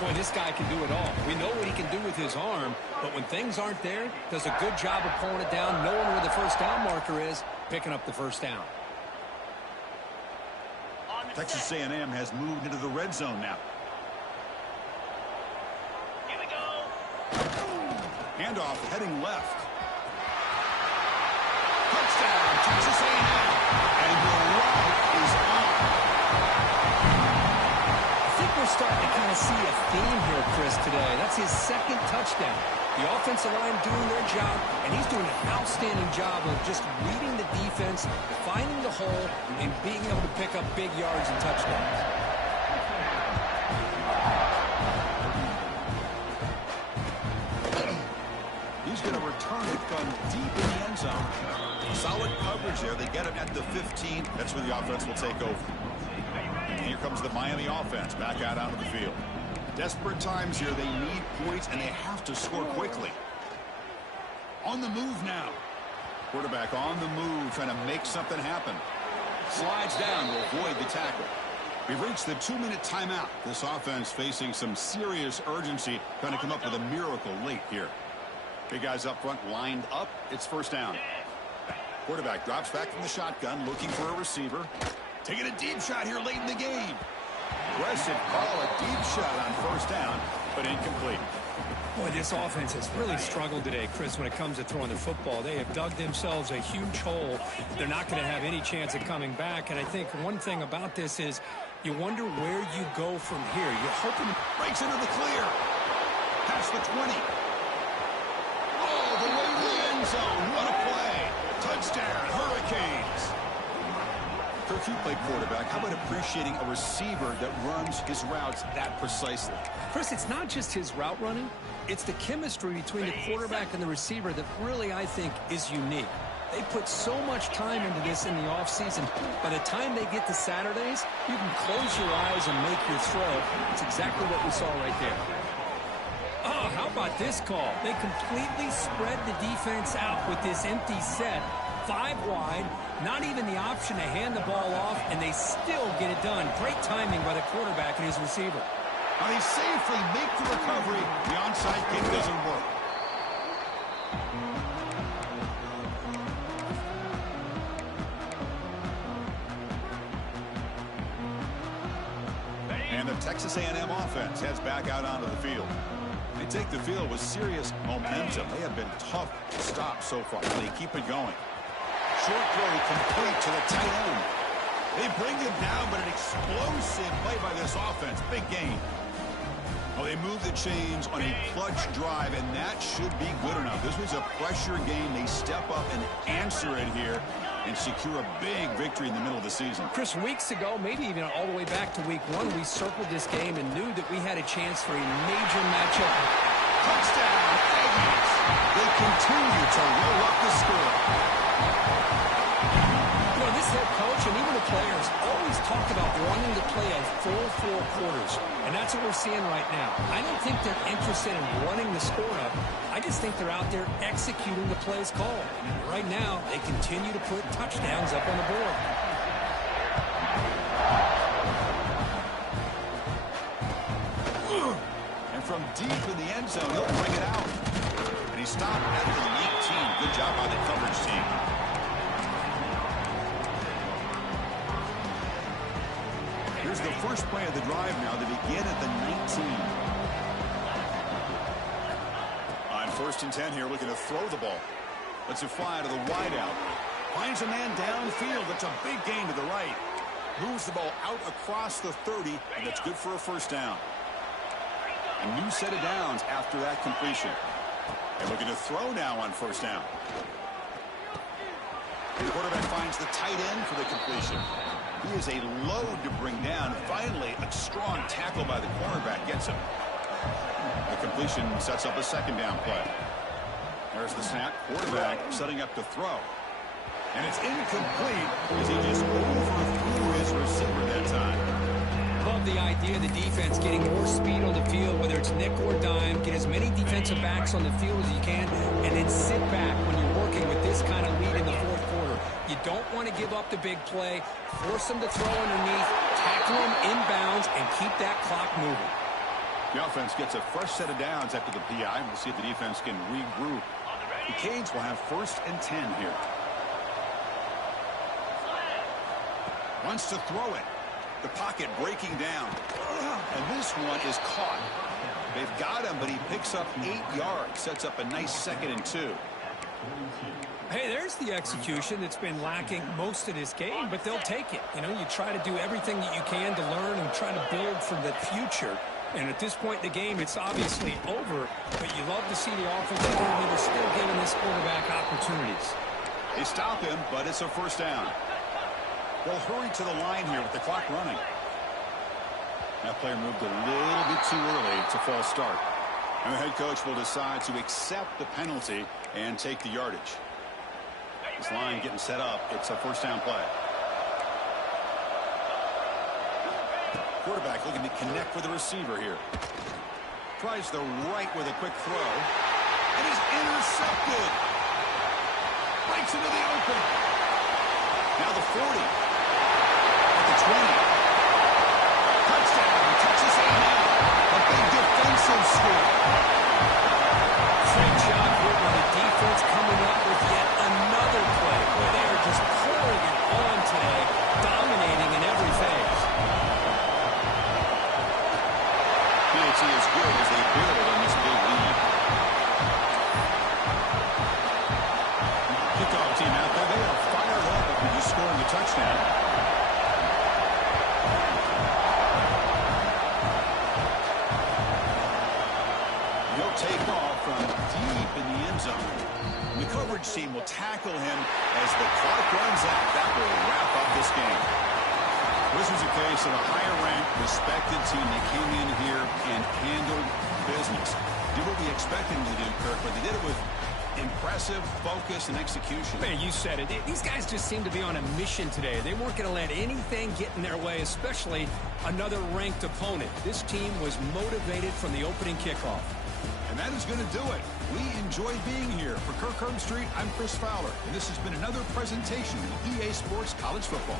Boy, this guy can do it all. We know what he can do with his arm, but when things aren't there, does a good job of pulling it down, knowing where the first down marker is, picking up the first down. Texas A&M has moved into the red zone now. Handoff heading left. Touchdown, Texas A&M. And the route is on. I think we're starting to kind of see a theme here, Chris, today. That's his 2nd touchdown. The offensive line doing their job, and he's doing an outstanding job of just reading the defense, finding the hole, and being able to pick up big yards and touchdowns. Going to return it from deep in the end zone. Solid coverage there. They get him at the 15. That's where the offense will take over. And here comes the Miami offense back out onto the field. Desperate times here. They need points, and they have to score quickly. On the move now. Quarterback on the move, trying to make something happen. Slides down to avoid the tackle. We've reached the 2-minute timeout. This offense facing some serious urgency, trying to come up with a miracle late here. Big guys up front lined up. It's first down. Quarterback drops back from the shotgun, looking for a receiver. Taking a deep shot here late in the game. Aggressive call, a deep shot on first down, but incomplete. Boy, this offense has really struggled today, Chris, when it comes to throwing the football. They have dug themselves a huge hole. They're not going to have any chance of coming back. And I think one thing about this is you wonder where you go from here. You're hoping... Breaks into the clear. Past the 20. Oh, the way to the end zone. What a play. Touchdown, Hurricanes. Kirk, you play quarterback. How about appreciating a receiver that runs his routes that precisely? Chris, it's not just his route running. It's the chemistry between the quarterback and the receiver that really, I think, is unique. They put so much time into this in the offseason. By the time they get to Saturdays, you can close your eyes and make your throw. It's exactly what we saw right there. Oh, how about this call? They completely spread the defense out with this empty set. 5 wide, not even the option to hand the ball off, and they still get it done. Great timing by the quarterback and his receiver. Now they safely make the recovery. The onside kick doesn't work. And the Texas A&M offense heads back out onto the field. They take the field with serious momentum. They have been tough to stop so far. They keep it going. Short throw complete to the tight end. They bring him down, but an explosive play by this offense. Big gain. Well, they move the chains on a clutch drive, and that should be good enough. This was a pressure game. They step up and answer it here and secure a big victory in the middle of the season. Chris, weeks ago, maybe even all the way back to week 1, we circled this game and knew that we had a chance for a major matchup. Touchdown, Aggies. They continue to roll up the score. You know, this head coach and even the players always talked about wanting to play a full 4 quarters, and that's what we're seeing right now. I don't think they're interested in running the score up. I just think they're out there executing the plays called. Right now, they continue to put touchdowns up on the board. And from deep in the end zone, he'll bring it out. And he stopped at the 19. Good job by the coverage team. Here's the first play of the drive now. They begin at the 19. On 1st and 10 here, looking to throw the ball. Lets it fly to the wideout. Finds a man downfield. That's a big gain to the right. Moves the ball out across the 30, and that's good for a first down. A new set of downs after that completion. And looking to throw now on 1st down. The quarterback finds the tight end for the completion. He is a load to bring down. Finally, a strong tackle by the cornerback gets him. The completion sets up a 2nd down play. There's the snap. Quarterback setting up to throw. And it's incomplete as he just overthrew his receiver that time. Love the idea of the defense getting more speed on the field, whether it's nickel or dime, get as many defensive backs on the field as you can, and then sit back when you're working with this kind of lead in the 4th quarter. You don't want to give up the big play, force them to throw underneath, tackle them inbounds, and keep that clock moving. The offense gets a fresh set of downs after the PI. We'll see if the defense can regroup. The Canes will have 1st and 10 here. Wants to throw it. The pocket breaking down. And this one is caught. They've got him, but he picks up 8 yards. Sets up a nice 2nd and 2. Hey, there's the execution that's been lacking most of this game, but they'll take it. You know, you try to do everything that you can to learn and try to build for the future. And at this point in the game, it's obviously over, but you love to see the offensive coordinator still giving this quarterback opportunities. They stop him, but it's a 1st down. They'll hurry to the line here with the clock running. That player moved a little bit too early. It's a false start. And the head coach will decide to accept the penalty and take the yardage. This line getting set up. It's a 1st down play. Quarterback looking to connect with the receiver here. Tries the right with a quick throw. And is intercepted. Breaks into the open. Now the 40. At the 20. massive score. Great job here by the defense coming up with yet another play where they are just pouring it on today, dominating in every phase. PAT is good as they build on this big lead. Kickoff team out there. They are fired up after just scoring a touchdown. He'll take off from deep in the end zone. The coverage team will tackle him as the clock runs out. That will wrap up this game. This was a case of a higher-ranked, respected team that came in here and handled business. Did what we expected them to do, Kirk, but they did it with impressive focus and execution. Man, you said it. These guys just seem to be on a mission today. They weren't going to let anything get in their way, especially another ranked opponent. This team was motivated from the opening kickoff. And that is going to do it. We enjoyed being here. For Kirk Herbstreit, I'm Chris Fowler, and this has been another presentation of EA Sports College Football.